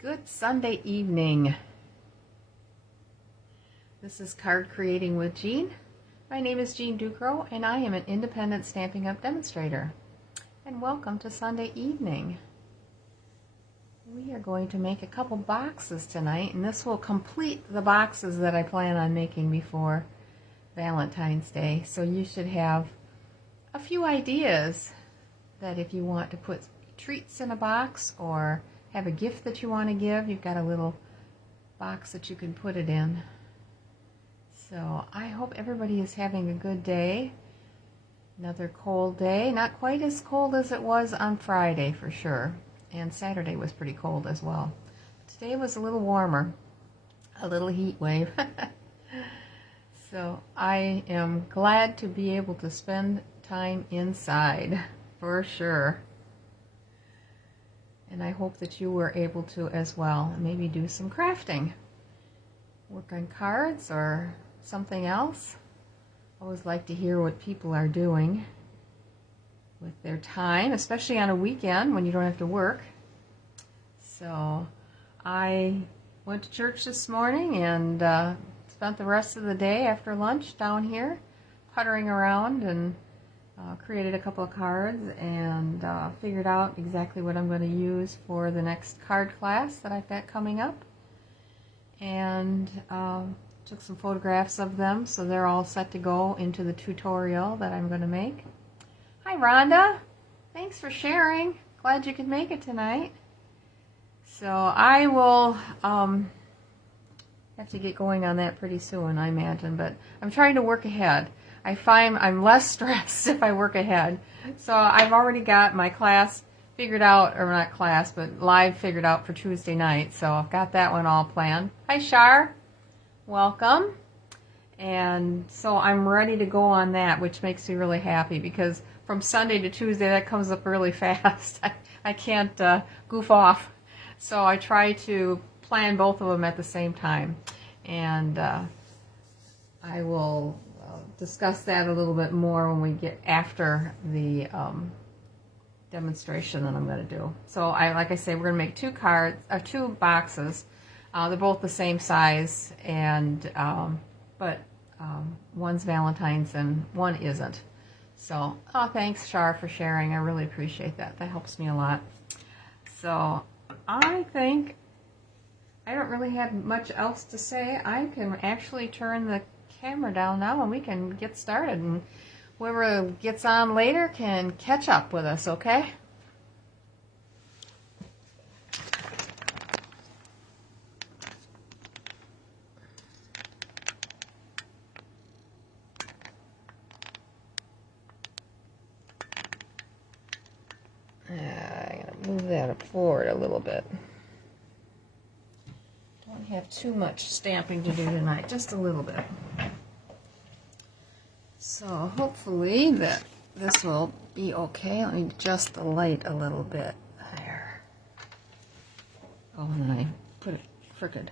Good Sunday evening. This is Card Creating with Jean. My name is Jean Ducro and I am an independent Stampin' Up! Demonstrator. And welcome to Sunday evening. We are going to make a couple boxes tonight, and this will complete the boxes that I plan on making before Valentine's Day. So you should have a few ideas that if you want to put treats in a box or have a gift that you want to give, you've got a little box that you can put it in. So I hope everybody is having a good day. Another cold day, not quite as cold as it was on Friday for sure, and Saturday was pretty cold as well. Today was a little warmer, a little heat wave. So I am glad to be able to spend time inside for sure. And I hope that you were able to as well. Maybe do some crafting. Work on cards or something else. Always like to hear what people are doing with their time, especially on a weekend when you don't have to work. So I went to church this morning and spent the rest of the day after lunch down here puttering around and created a couple of cards and figured out exactly what I'm going to use for the next card class that I've got coming up, and took some photographs of them so they're all set to go into the tutorial that I'm going to make. Hi Rhonda, thanks for sharing. Glad you could make it tonight. So I will have to get going on that pretty soon, I imagine, but I'm trying to work ahead. I find I'm less stressed if I work ahead. So I've already got my class figured out, or not class, but live figured out for Tuesday night. So I've got that one all planned. Hi Shar, welcome. And so I'm ready to go on that, which makes me really happy because from Sunday to Tuesday that comes up really fast. I can't goof off. So I try to plan both of them at the same time. And I will discuss that a little bit more when we get after the demonstration that I'm going to do. So like I say, we're going to make two boxes. They're both the same size, and but one's Valentine's and one isn't. So thanks Shar for sharing. I really appreciate that. That helps me a lot. So I think I don't really have much else to say. I can actually turn the camera down now and we can get started, and whoever gets on later can catch up with us, okay? I'm going to move that forward a little bit. Don't have too much stamping to do tonight, just a little bit. So hopefully that this will be okay. Let me adjust the light a little bit. There. Oh, and then I put it crooked.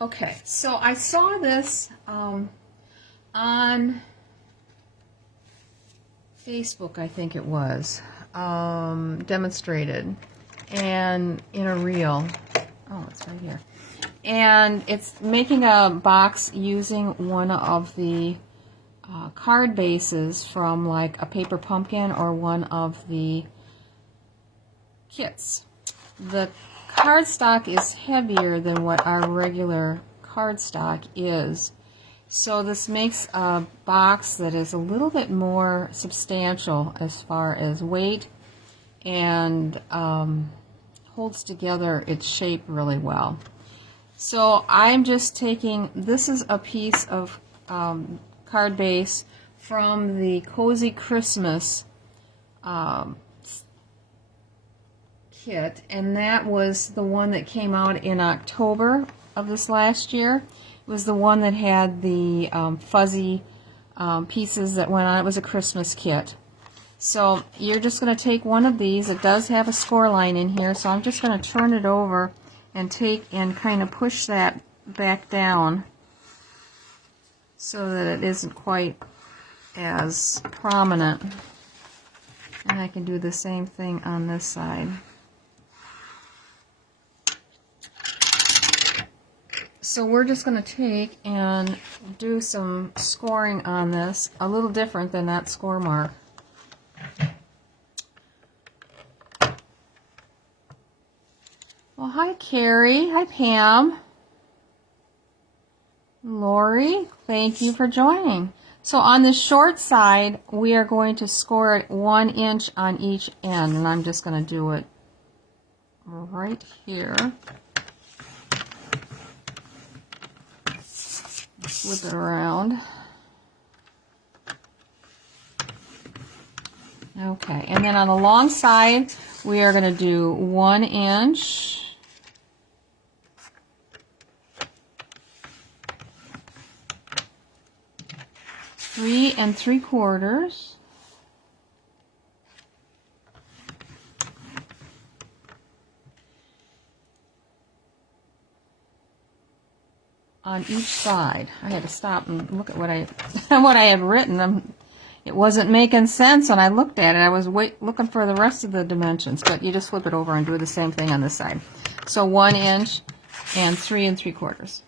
Okay, so I saw this on Facebook, I think it was, demonstrated, and in a reel. Oh, it's right here. And it's making a box using one of the card bases from like a paper pumpkin or one of the kits. The cardstock is heavier than what our regular cardstock is, so this makes a box that is a little bit more substantial as far as weight and holds together its shape really well. So I'm just taking, this is a piece of card base from the Cozy Christmas kit, and that was the one that came out in October of this last year. It was the one that had the fuzzy pieces that went on. It was a Christmas kit. So you're just going to take one of these. It does have a score line in here, so I'm just going to turn it over and take and kind of push that back down so that it isn't quite as prominent. And I can do the same thing on this side. So we're just going to take and do some scoring on this, a little different than that score mark. Well, hi Carrie, hi Pam, Lori, thank you for joining. So on the short side, we are going to score it 1 inch on each end, and I'm just going to do it right here. Flip it around. Okay, and then on the long side, we are going to do 1 inch. Three and 3/4. On each side. I had to stop and look at what I what I had written. It wasn't making sense when I looked at it. I was looking for the rest of the dimensions, but you just flip it over and do the same thing on this side. So 1 inch and 3 3/4.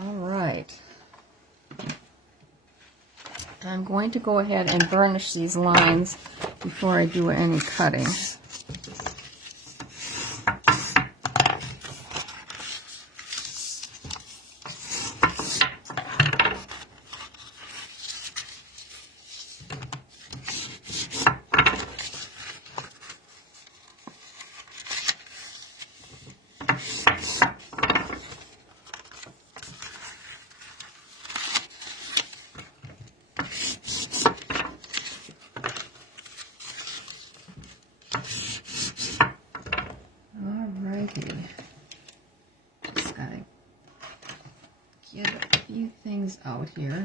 All right. I'm going to go ahead and burnish these lines before I do any cutting. Just gotta get a few things out here.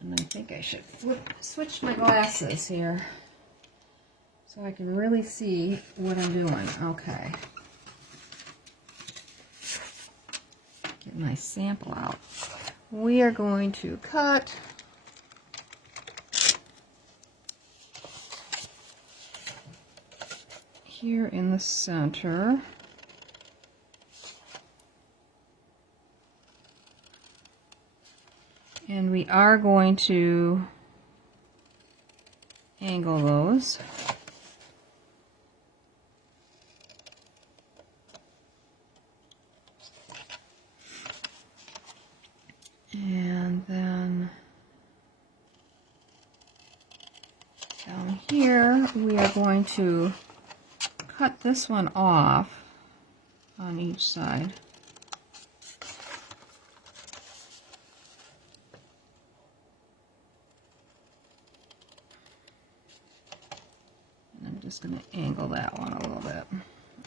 And I think I should switch my glasses here so I can really see what I'm doing. Okay. Get my sample out. We are going to cut here in the center. And we are going to angle those. And then down here, we are going to cut this one off on each side. And I'm just going to angle that one a little bit.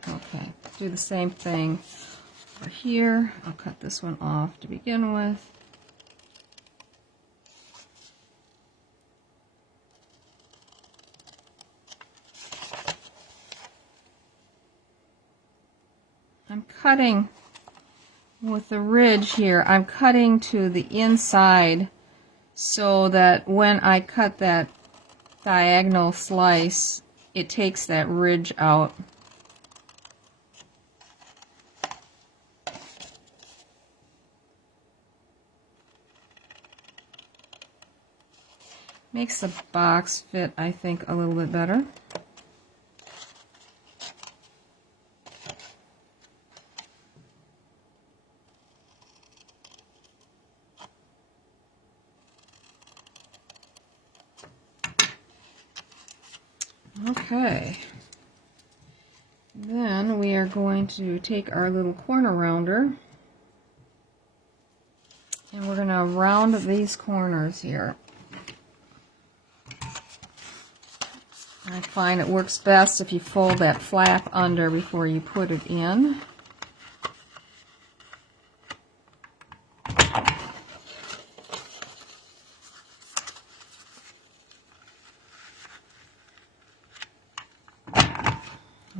Okay, do the same thing over here. I'll cut this one off to begin with. I'm cutting with the ridge here, I'm cutting to the inside so that when I cut that diagonal slice, it takes that ridge out. Makes the box fit, I think, a little bit better. Okay, then we are going to take our little corner rounder and we're going to round these corners here. I find it works best if you fold that flap under before you put it in.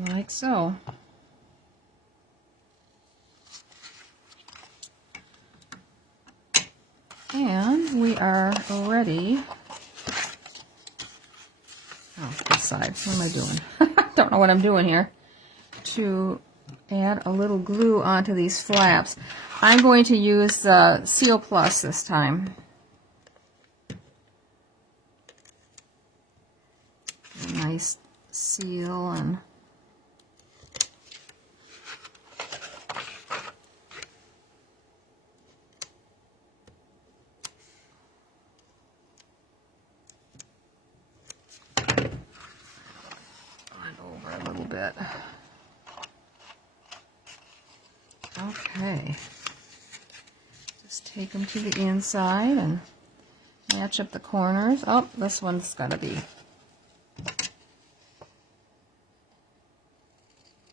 Like so. And we are ready Oh, this side. What am I doing? Don't know what I'm doing here. To add a little glue onto these flaps. I'm going to use the Seal Plus this time. A nice seal and over a little bit. Okay. Just take them to the inside and match up the corners. Oh, this one's got to be.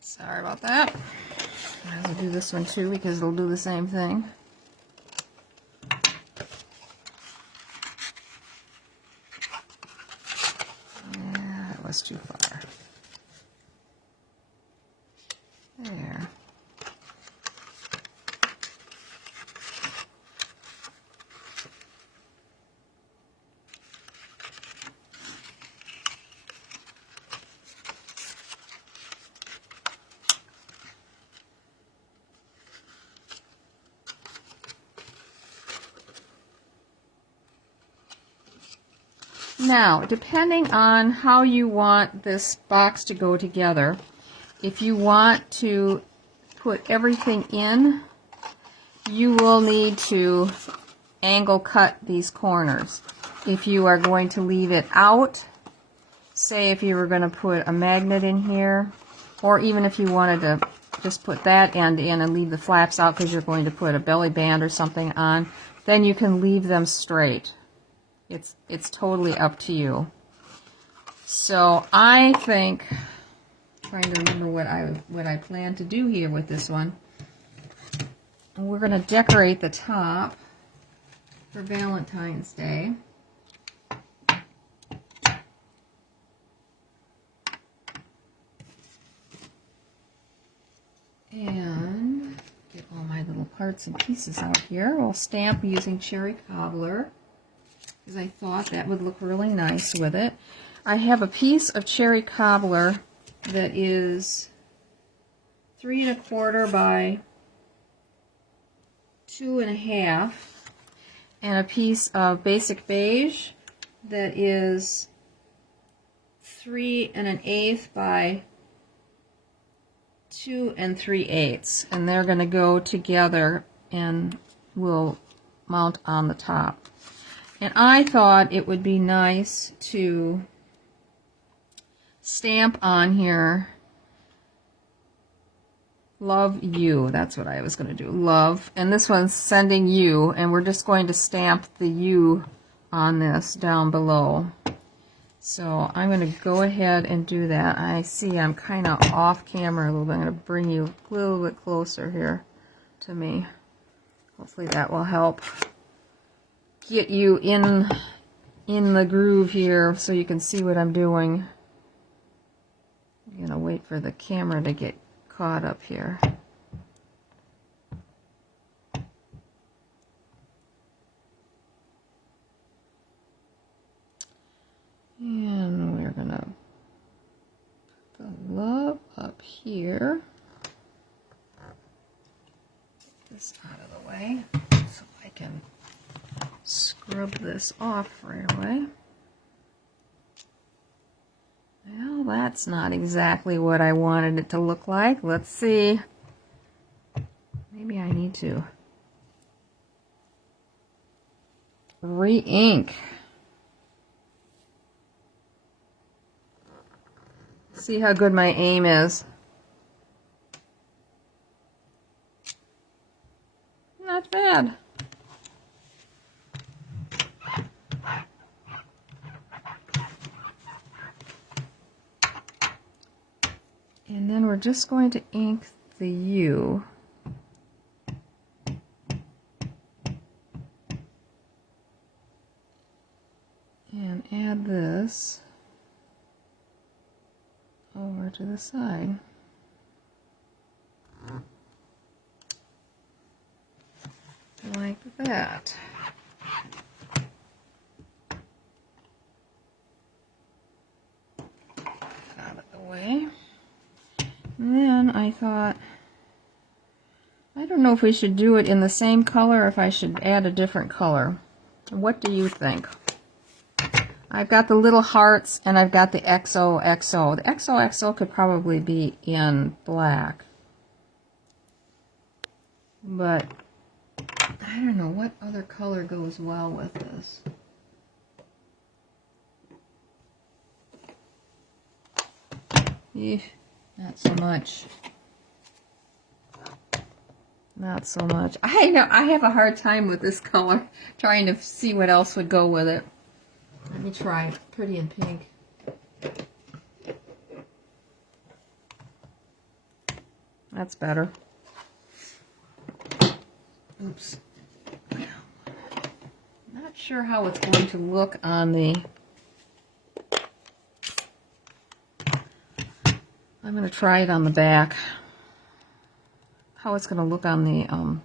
Sorry about that. Might as well do this one too because it'll do the same thing. Yeah, that was too far. There. Now, depending on how you want this box to go together, if you want to put everything in, you will need to angle cut these corners. If you are going to leave it out, say if you were going to put a magnet in here, or even if you wanted to just put that end in and leave the flaps out because you're going to put a belly band or something on, then you can leave them straight. It's totally up to you. So I think, trying to remember what I plan to do here with this one. We're going to decorate the top for Valentine's Day. And get all my little parts and pieces out here. We'll stamp using cherry cobbler, because I thought that would look really nice with it. I have a piece of cherry cobbler that is 3 1/4 by 2 1/2, and a piece of basic beige that is 3 1/8 by 2 3/8, and they're going to go together and will mount on the top. And I thought it would be nice to stamp on here, love you. That's what I was going to do, love. And this one's sending you, and we're just going to stamp the you on this down below. So I'm going to go ahead and do that. I see I'm kind of off camera a little bit. I'm going to bring you a little bit closer here to me. Hopefully that will help get you in the groove here so you can see what I'm doing. I'm going to wait for the camera to get caught up here. And we're going to put the love up here. Get this out of the way so I can scrub this off right away. Well, that's not exactly what I wanted it to look like. Let's see. Maybe I need to re-ink. See how good my aim is. Not bad. And then we're just going to ink the U. And add this over to the side. Like that. I thought, I don't know if we should do it in the same color or if I should add a different color. What do you think? I've got the little hearts and I've got the XOXO. The XOXO could probably be in black. But I don't know what other color goes well with this. Not so much. Not so much. I know I have a hard time with this color, trying to see what else would go with it. Let me try pretty in pink. That's better. Oops. Not sure how it's going to look on the... I'm going to try it on the back. How it's going to look on the...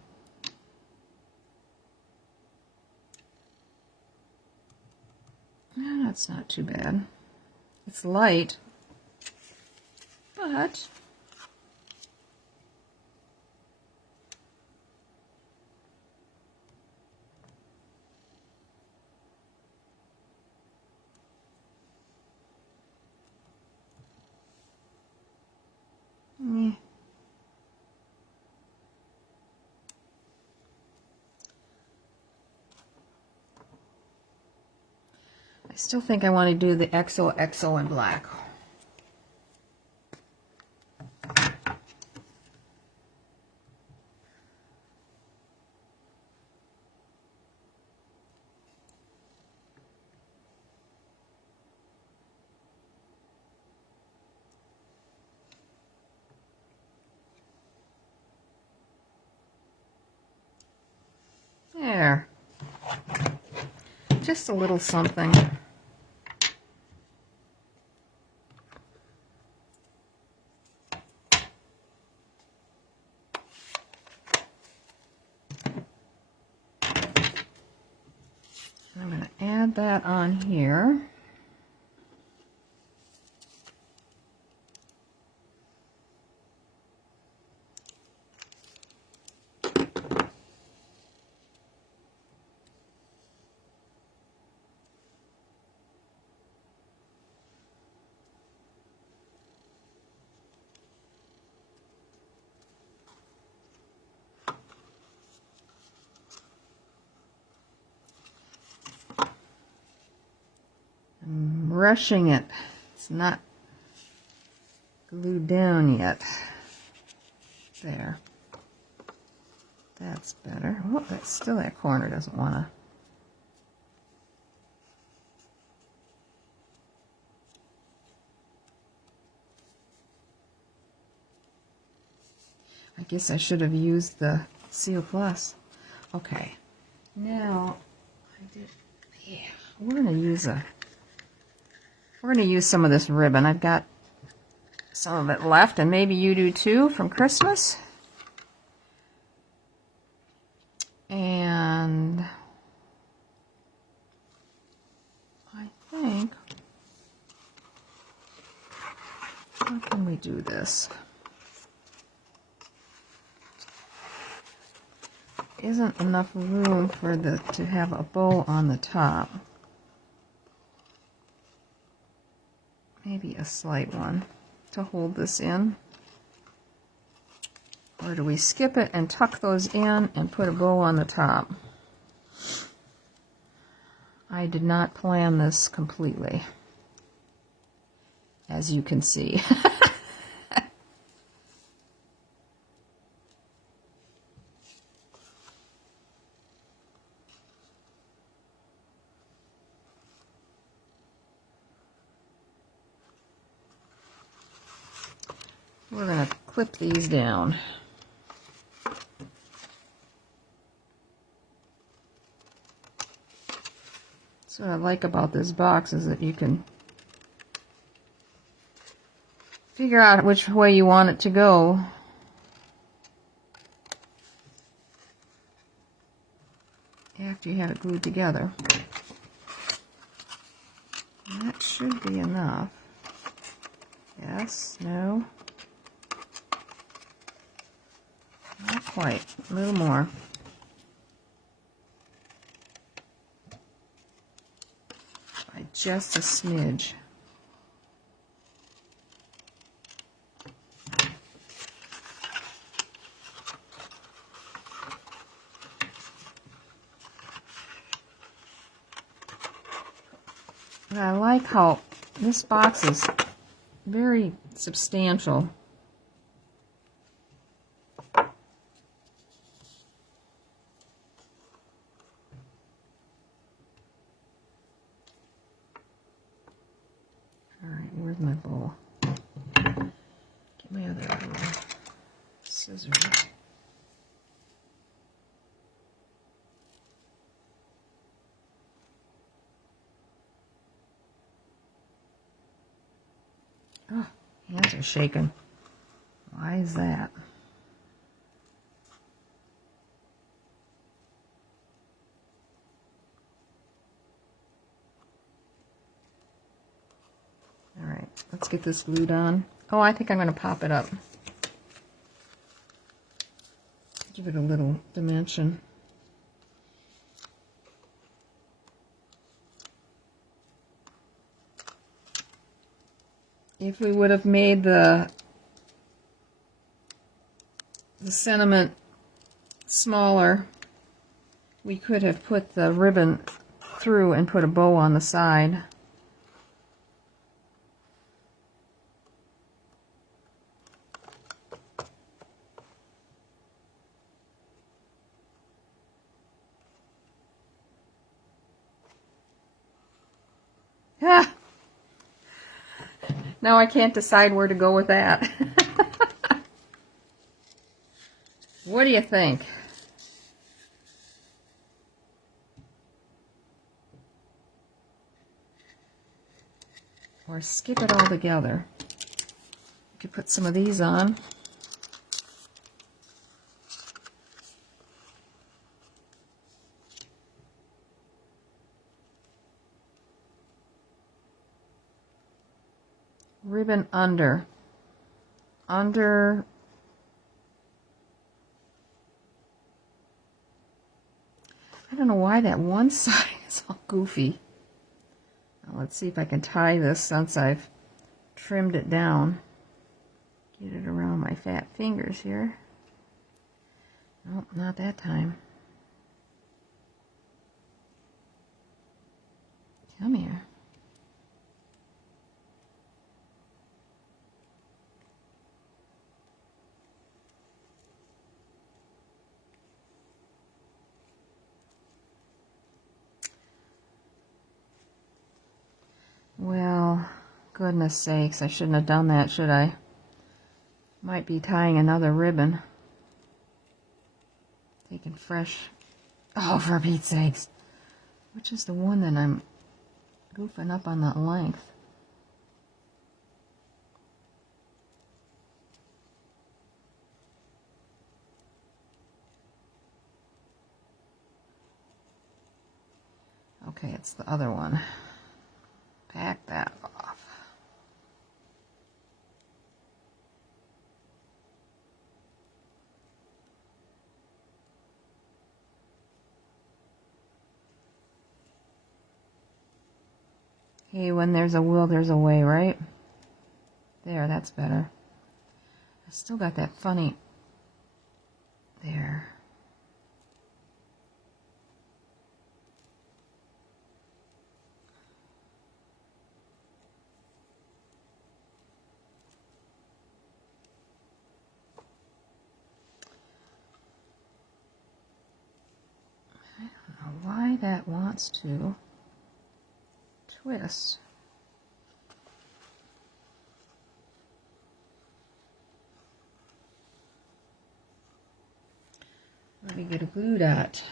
That's not too bad. It's light, but... I still think I want to do the XOXO in black. There. Just a little something. I'm going to add that on here. I'm brushing it. It's not glued down yet. There. That's better. Oh, that's still, that corner doesn't want to. I guess I should have used the Seal Plus. Okay. Now, we're going to use some of this ribbon. I've got some of it left, and maybe you do too, from Christmas. And I think, how can we do this? Isn't enough room for to have a bow on the top. Maybe a slight one to hold this in. Or do we skip it and tuck those in and put a bow on the top? I did not plan this completely, as you can see. We're going to clip these down. So what I like about this box is that you can figure out which way you want it to go. After you have it glued together. And that should be enough. Yes, no. quite. A little more. By just a smidge. And I like how this box is very substantial. Alright, where's my bowl? Get my other scissors. Oh, hands are shaking. Why is that? Alright, let's get this glued on. Oh, I think I'm going to pop it up. Give it a little dimension. If we would have made the sentiment smaller, we could have put the ribbon through and put a bow on the side. Ah! Now I can't decide where to go with that. What do you think? Or skip it all together. You could put some of these on. Ribbon under. Under. I don't know why that one side is all goofy. Now let's see if I can tie this since I've trimmed it down. Get it around my fat fingers here. Nope, not that time. Come here. Well, goodness sakes, I shouldn't have done that, should I? Might be tying another ribbon. Taking fresh. Oh, for Pete's sakes. Which is the one that I'm goofing up on that length? Okay, it's the other one. Back that off. Hey, when there's a will, there's a way, right? There, that's better. I still got that funny. There. Why that wants to twist. Let me get a glue dot.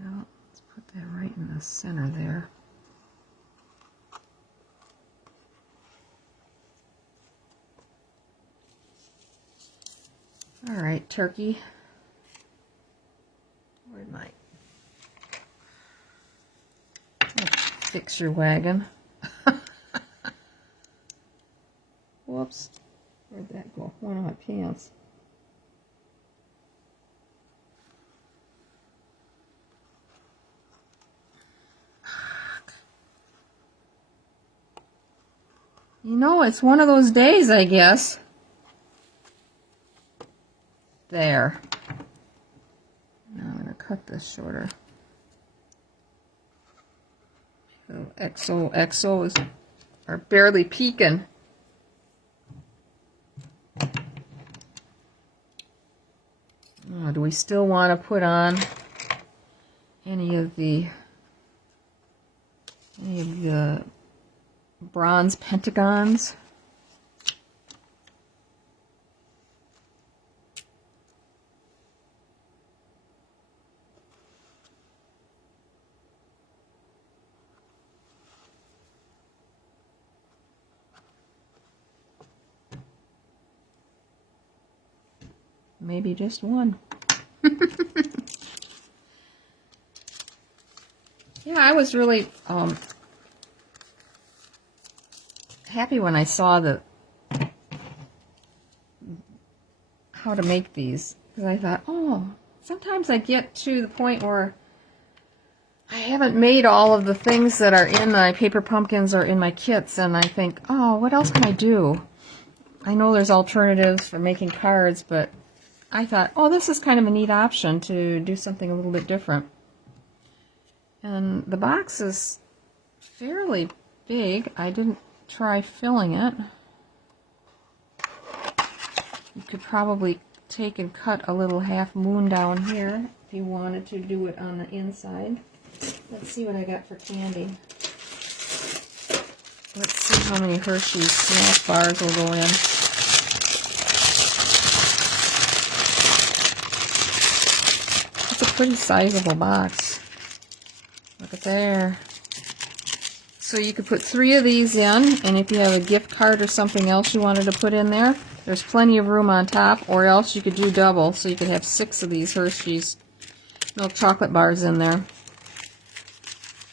Well, let's put that right in the center there. All right, turkey. Where'd my fix your wagon? Whoops. Where'd that go? One of my pants. You know, it's one of those days, I guess. There. Now I'm going to cut this shorter. So XOs are barely peeking. Oh, do we still want to put on any of the bronze pentagons? Maybe just one. Yeah, I was really happy when I saw how to make these, because I thought, oh, sometimes I get to the point where I haven't made all of the things that are in my paper pumpkins or in my kits, and I think, oh, what else can I do? I know there's alternatives for making cards, but I thought, oh, this is kind of a neat option to do something a little bit different. And the box is fairly big. I didn't try filling it. You could probably take and cut a little half moon down here if you wanted to do it on the inside. Let's see what I got for candy. Let's see how many Hershey's snack bars will go in. It's a pretty sizable box. Look at there. So you could put 3 of these in, and if you have a gift card or something else you wanted to put in there, there's plenty of room on top, or else you could do double, so you could have 6 of these Hershey's milk chocolate bars in there.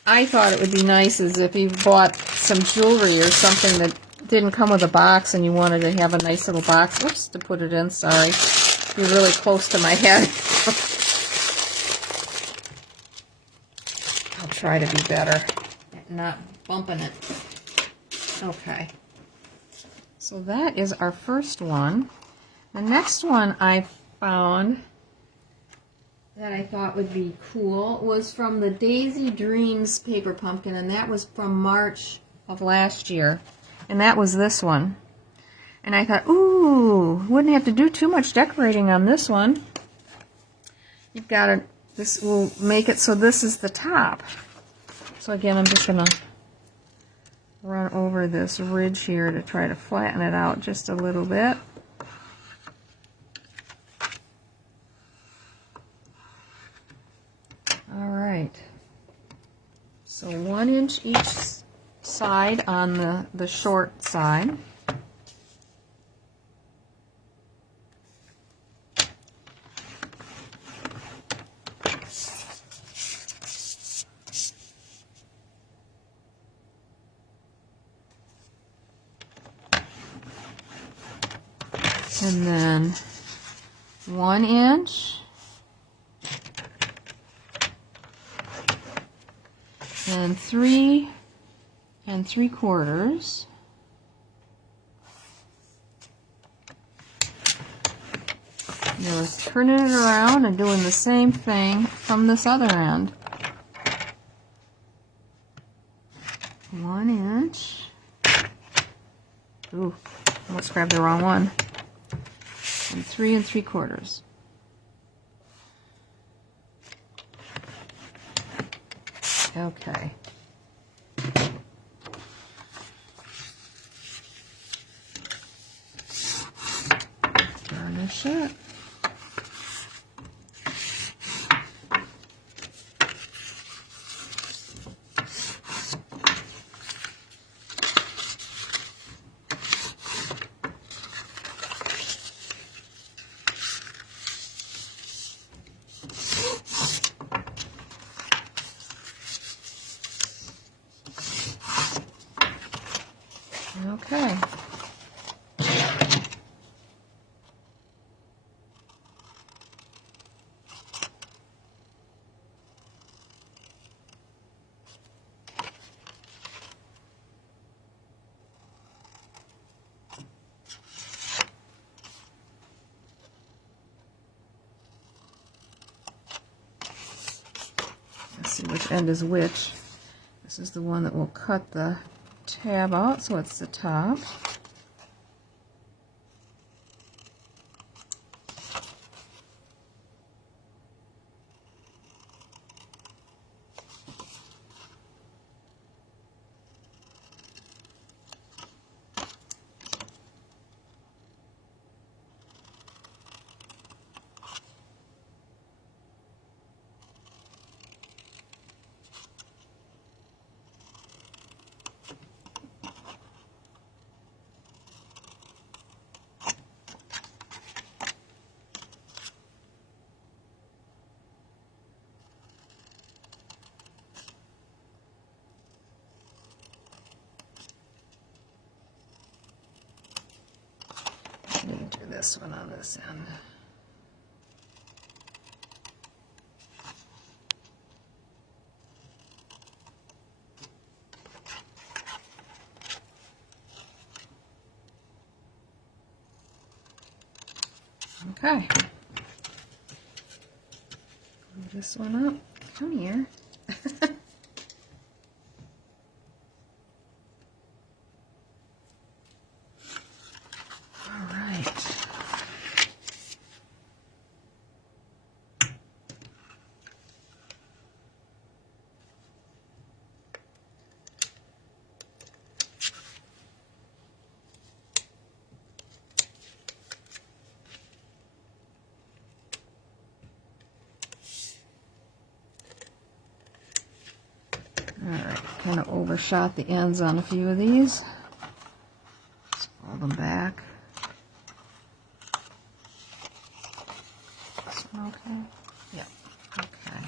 I thought it would be nice as if you bought some jewelry or something that didn't come with a box and you wanted to have a nice little box. Oops, to put it in, sorry. You're really close to my head. I'll try to be better at not bumping it. Okay. So that is our first one. The next one I found that I thought would be cool was from the Daisy Dreams paper pumpkin, and that was from March of last year. And that was this one. And I thought, ooh, wouldn't have to do too much decorating on this one. You've got to, this will make it so this is the top. So again, I'm just going to run over this ridge here to try to flatten it out just a little bit. Alright, so 1 inch each side on the short side. And then 1 inch. And 3 3/4. Now let's turning it around and doing the same thing from this other end. 1 inch. Ooh, almost grabbed the wrong one. And 3 3/4. Okay. Garnish it. Okay. Let's see which end is which. This is the one that will cut the tab out, so it's the top. I need to do this one on this end. Okay. Glue this one up. Come here. All right. Alright, kind of overshot the ends on a few of these. Just fold them back. This one okay? Yeah, okay.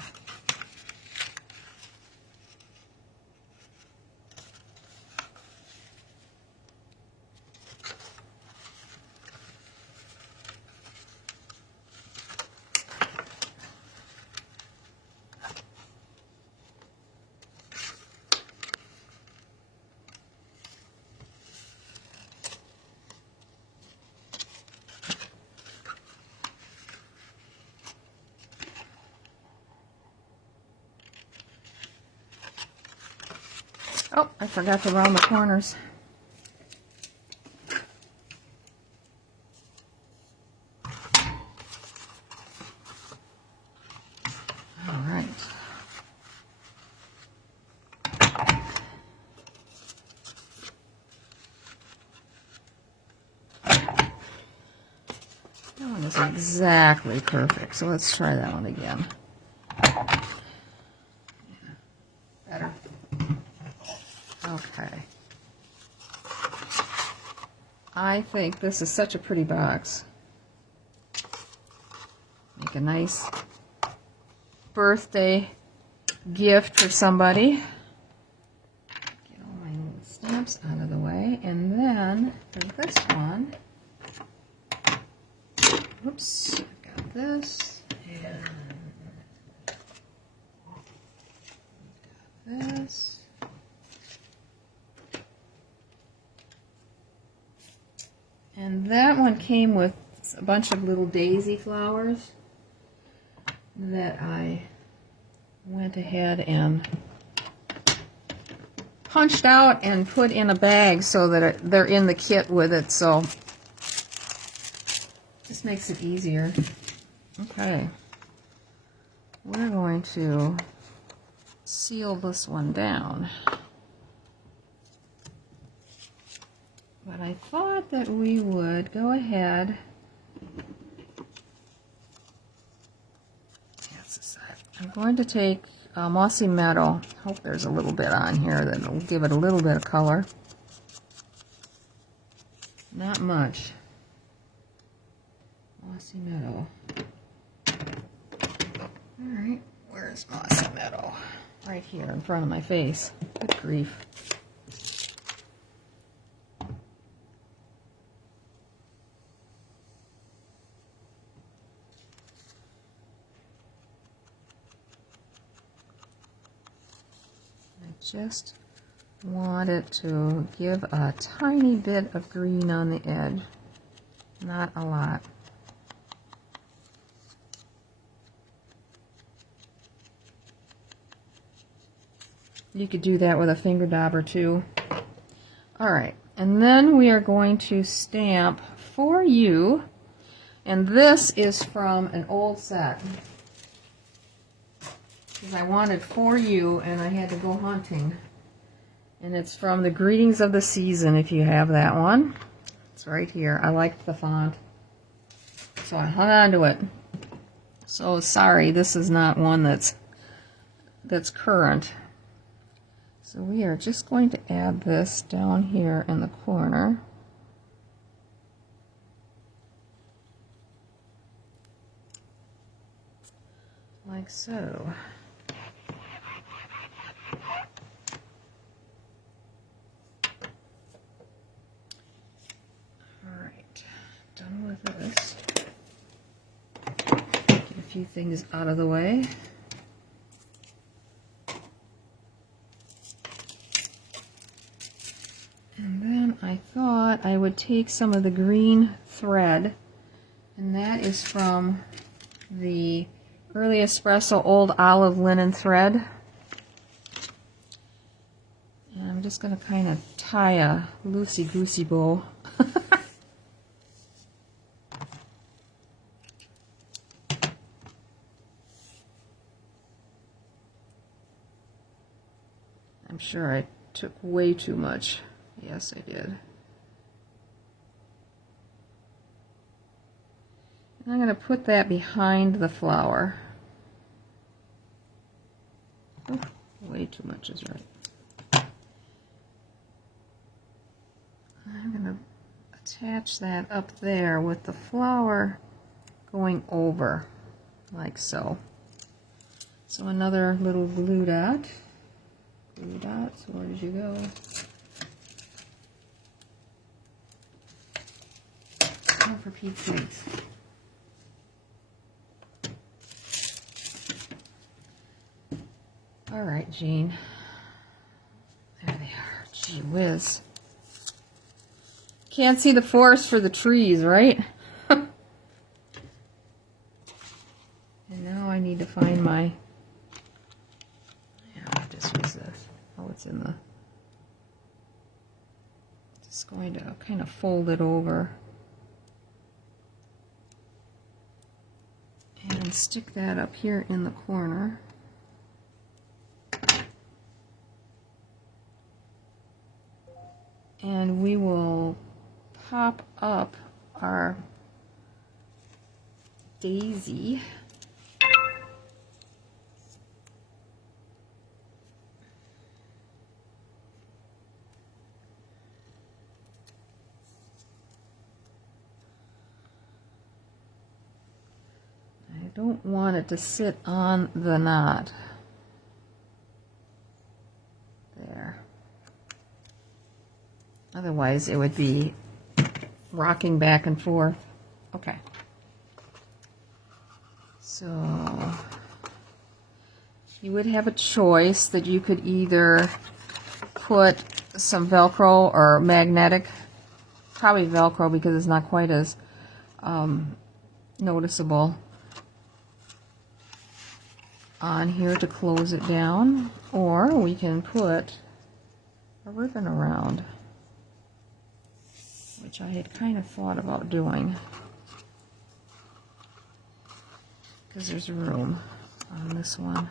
Oh, I forgot to round the corners. All right. That one is exactly perfect, so let's try that one again. Better. Okay. I think this is such a pretty box. Make a nice birthday gift for somebody. Get all my little stamps out of the way. And then for this one, oops, I've got this. And got this. And that one came with a bunch of little daisy flowers that I went ahead and punched out and put in a bag so that they're in the kit with it, so just makes it easier. Okay, we're going to seal this one down. But I thought that we would go ahead. That's the side. I'm going to take Mossy Meadow. Hope there's a little bit on here that will give it a little bit of color. Not much. Mossy Meadow. Alright, where's Mossy Meadow? Right here in front of my face. Good grief. just want it to give a tiny bit of green on the edge, not a lot. You could do that with a finger dauber too. Alright, and then we are going to stamp For You, and this is from an old set. Because I wanted For You and I had to go hunting. And it's from the Greetings of the Season, if you have that one. It's right here. I liked the font, so I hung on to it. So sorry, this is not one that's current. So we are just going to add this down here in the corner. Like so. Alright, done with this. Get a few things out of the way. And then I thought I would take some of the green thread, and that is from the Early Espresso Old Olive Linen thread. And I'm just going to kind of tie a loosey-goosey bow. I'm sure I took way too much. Yes, I did. And I'm going to put that behind the flower. Oh, way too much is right. I'm going to attach that up there with the flower going over, like so. So another little glue dot. Glue dots, where did you go? Oh, for Pete's sakes. All right, Jean. There they are. Gee whiz. Can't see the forest for the trees, right? And now I need to find my... Yeah, what this was this? Oh, it's in the... Just going to kind of fold it over. And stick that up here in the corner. And we will pop up our daisy. I don't want it to sit on the knot. There. Otherwise it would be rocking back and forth. Okay. So you would have a choice that you could either put some Velcro or magnetic, probably Velcro because it's not quite as noticeable, on here to close it down, or we can put a ribbon around, which I had kind of thought about doing because there's room on this one.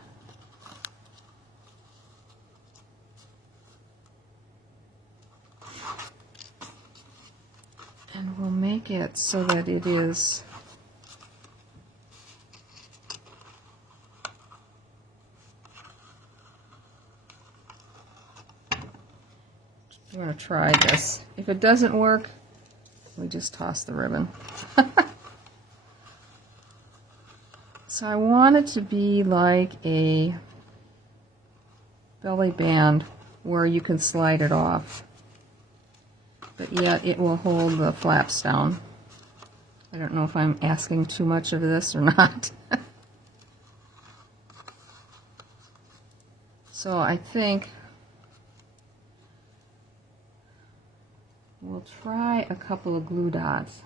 And we'll make it so that it is I'm going to try this. If it doesn't work, we just toss the ribbon. So I want it to be like a belly band where you can slide it off, but yet it will hold the flaps down. I don't know if I'm asking too much of this or not. So I think We'll try a couple of glue dots.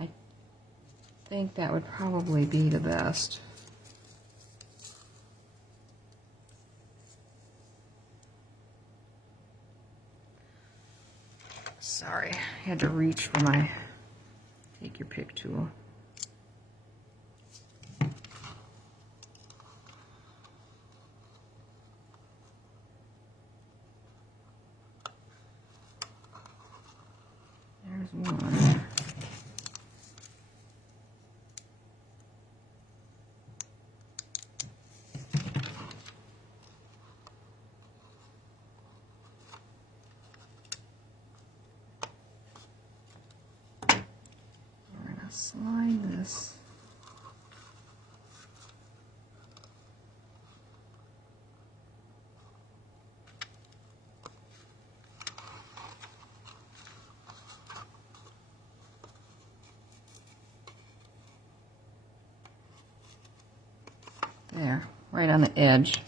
I think that would probably be the best. Sorry, I had to reach for my take your pick tool. There's one. We're going to slide this. There, right on the edge.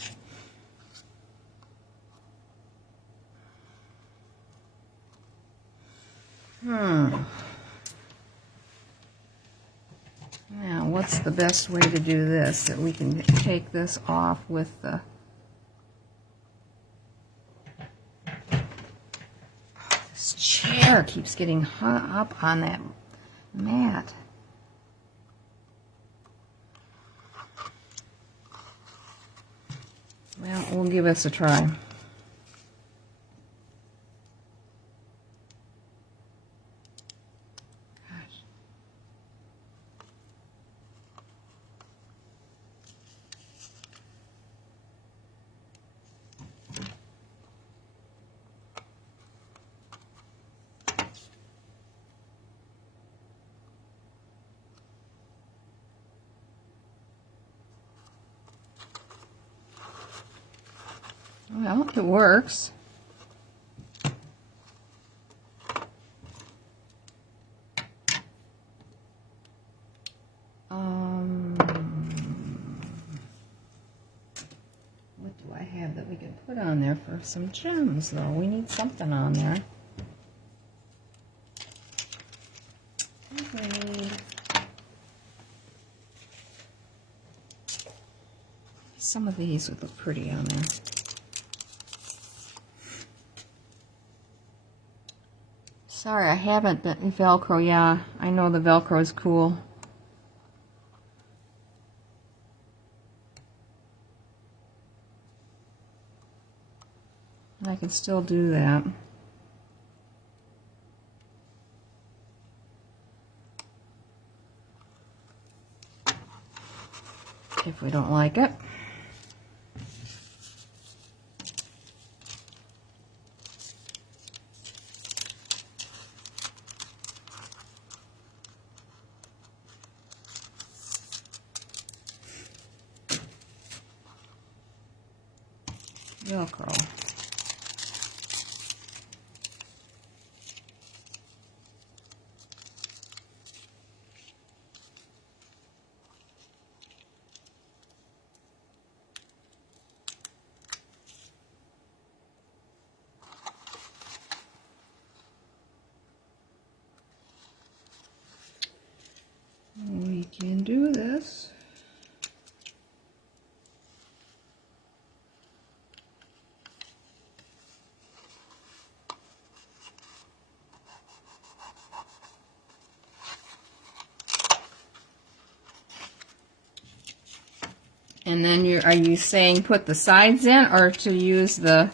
Now, what's the best way to do this? That we can take this off with the... This chair keeps getting hung up on that mat. Well, we'll give this a try. Gosh. Well, it works. What do I have that we can put on there for some gems, though? We need something on there. Okay. Some of these would look pretty on there. Sorry, I haven't been Velcro. Yeah, I know the Velcro is cool. I can still do that. If we don't like it. Velcro. We can do this. And then are you saying put the sides in or to use the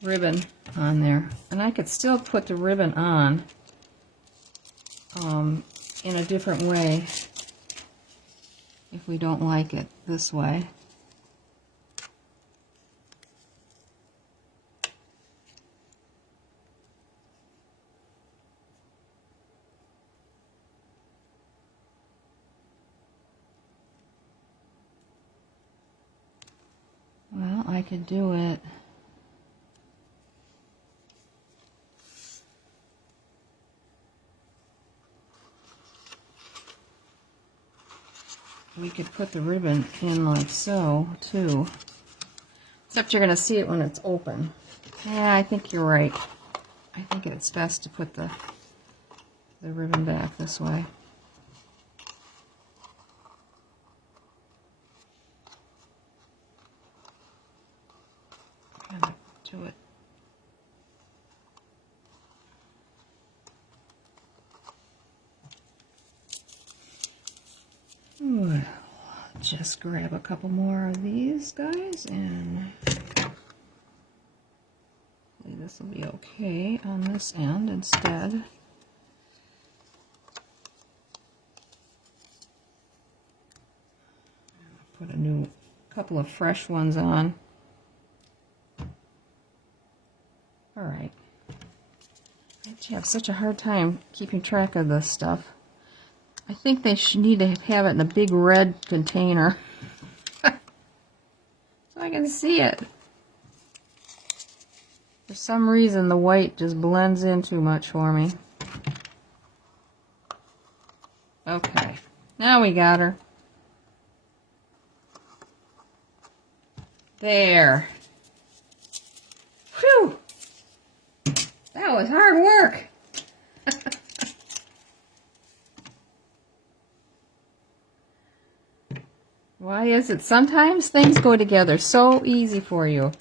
ribbon on there? And I could still put the ribbon on in a different way if we don't like it this way. Well, I could do it. we could put the ribbon in like so, too. Except you're going to see it when it's open. Yeah, I think you're right. I think it's best to put the ribbon back this way. Kind of do it. Ooh, just grab a couple more of these guys and this will be okay on this end instead. Put a new couple of fresh ones on. All right. I have such a hard time keeping track of this stuff. I think they should need to have it in a big red container so I can see it. For some reason, the white just blends in too much for me. Okay, now we got her. There. Whew! That was hard work. Why is it sometimes things go together so easy for you,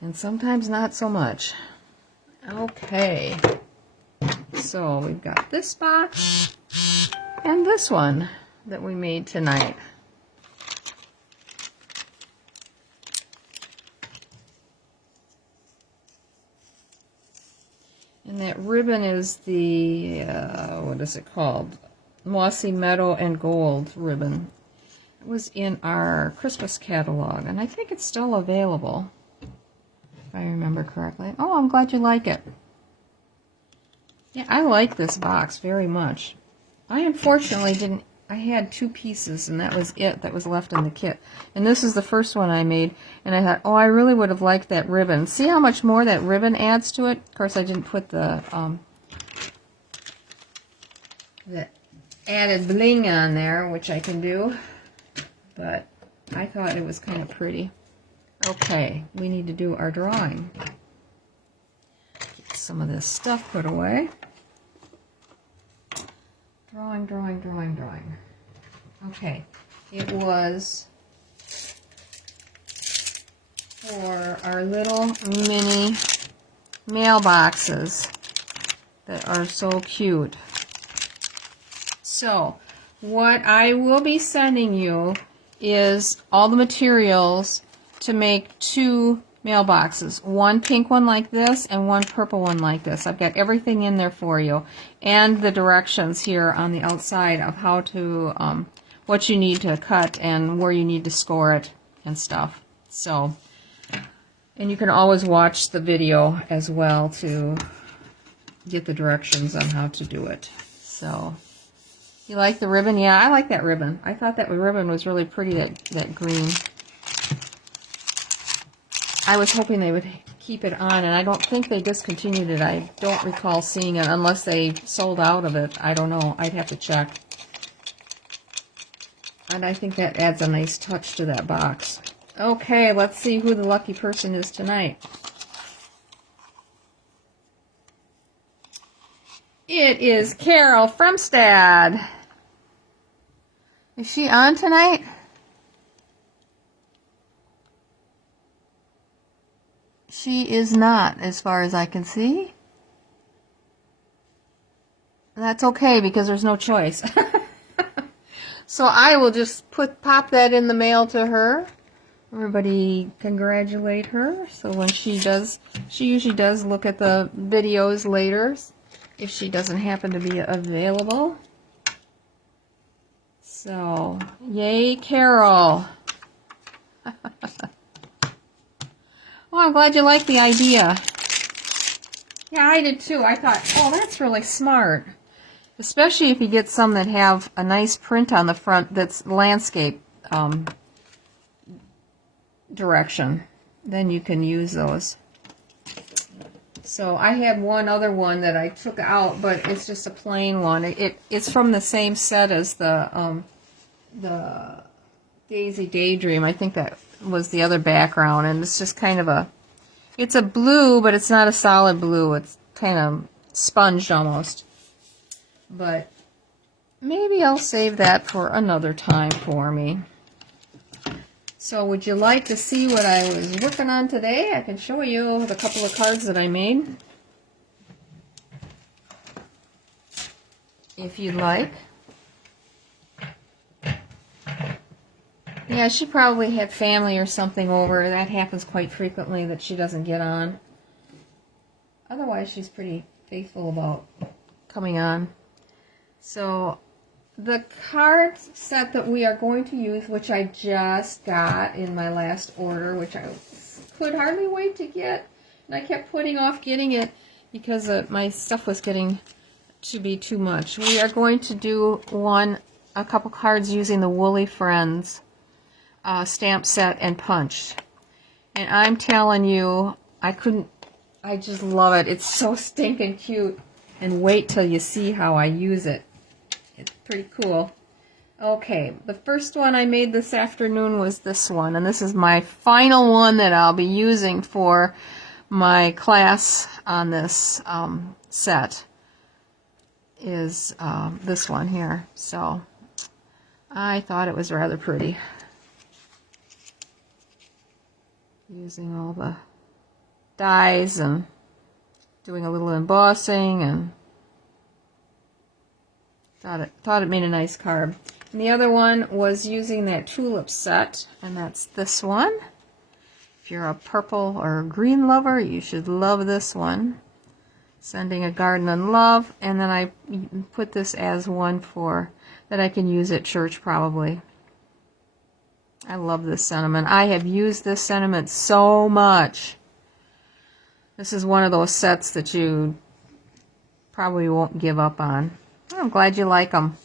and sometimes not so much? Okay, so we've got this box and this one that we made tonight. And that ribbon is the, what is it called? Mossy Meadow and Gold ribbon. It was in our Christmas catalog, and I think it's still available, if I remember correctly. Oh, I'm glad you like it. Yeah, I like this box very much. I unfortunately didn't, I had 2 pieces, and that was it that was left in the kit. And this is the first one I made, and I thought, oh, I really would have liked that ribbon. See how much more that ribbon adds to it? Of course, I didn't put the added bling on there, which I can do. But I thought it was kind of pretty. Okay, we need to do our drawing. Get some of this stuff put away. Drawing, drawing, drawing, drawing. Okay, it was for our little mini mailboxes that are so cute. So, what I will be sending you is all the materials to make 2 mailboxes. One pink one like this and one purple one like this. I've got everything in there for you. And the directions here on the outside of how to, what you need to cut and where you need to score it and stuff. So, and you can always watch the video as well to get the directions on how to do it. So, you like the ribbon? Yeah, I like that ribbon. I thought that ribbon was really pretty, that green. I was hoping they would keep it on, and I don't think they discontinued it. I don't recall seeing it unless they sold out of it. I don't know. I'd have to check. And I think that adds a nice touch to that box. Okay, let's see who the lucky person is tonight. It is Carol Fremstad. Is she on tonight? She is not, as far as I can see. That's okay, because there's no choice. So I will just pop that in the mail to her. Everybody congratulate her. So when she does, she usually does look at the videos later, if she doesn't happen to be available. So, yay, Carol. Oh, I'm glad you like the idea. Yeah, I did too. I thought, oh, that's really smart. Especially if you get some that have a nice print on the front that's landscape direction. Then you can use those. So I had one other one that I took out, but it's just a plain one. It's from the same set as the the Daisy Daydream. I think that was the other background, and it's just kind of it's a blue, but it's not a solid blue. It's kind of sponged almost. But maybe I'll save that for another time for me. So would you like to see what I was working on today? I can show you the couple of cards that I made, if you'd like. Yeah, she probably had family or something over. That happens quite frequently that she doesn't get on. Otherwise, she's pretty faithful about coming on. So the card set that we are going to use, which I just got in my last order, which I could hardly wait to get, and I kept putting off getting it because my stuff was getting to be too much. We are going to do a couple cards using the Woolly Friends stamp set and punch. And I'm telling you, I just love it. It's so stinking cute. And wait till you see how I use it. It's pretty cool. Okay, the first one I made this afternoon was this one, and this is my final one that I'll be using for my class on this set, is this one here. So I thought it was rather pretty, using all the dies and doing a little embossing, and thought it made a nice card. And the other one was using that tulip set, and that's this one. If you're a purple or green lover, you should love this one. Sending a Garden in Love, and then I put this as one that I can use at church probably. I love this sentiment. I have used this sentiment so much. This is one of those sets that you probably won't give up on. I'm glad you like them.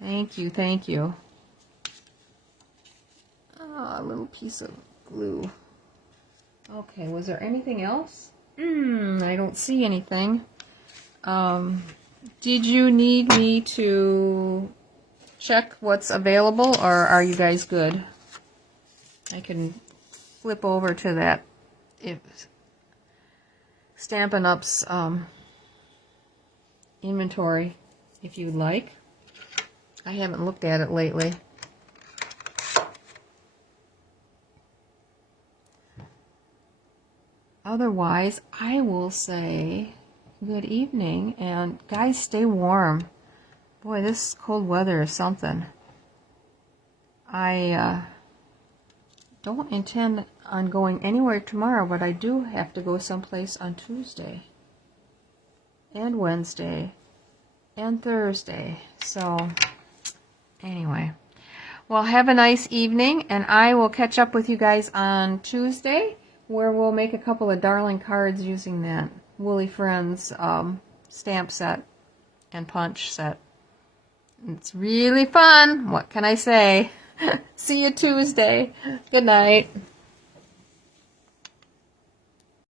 Thank you, thank you. Oh, a little piece of glue. Okay, was there anything else? I don't see anything. Did you need me to check what's available, or are you guys good? I can flip over to that Stampin' Up's inventory if you'd like. I haven't looked at it lately. Otherwise, I will say good evening, and guys, stay warm. Boy, this cold weather is something. I don't intend on going anywhere tomorrow, but I do have to go someplace on Tuesday and Wednesday and Thursday. So anyway, well, have a nice evening, and I will catch up with you guys on Tuesday, where we'll make a couple of darling cards using that Woolly Friends stamp set and punch set. It's really fun. What can I say? See you Tuesday. Good night.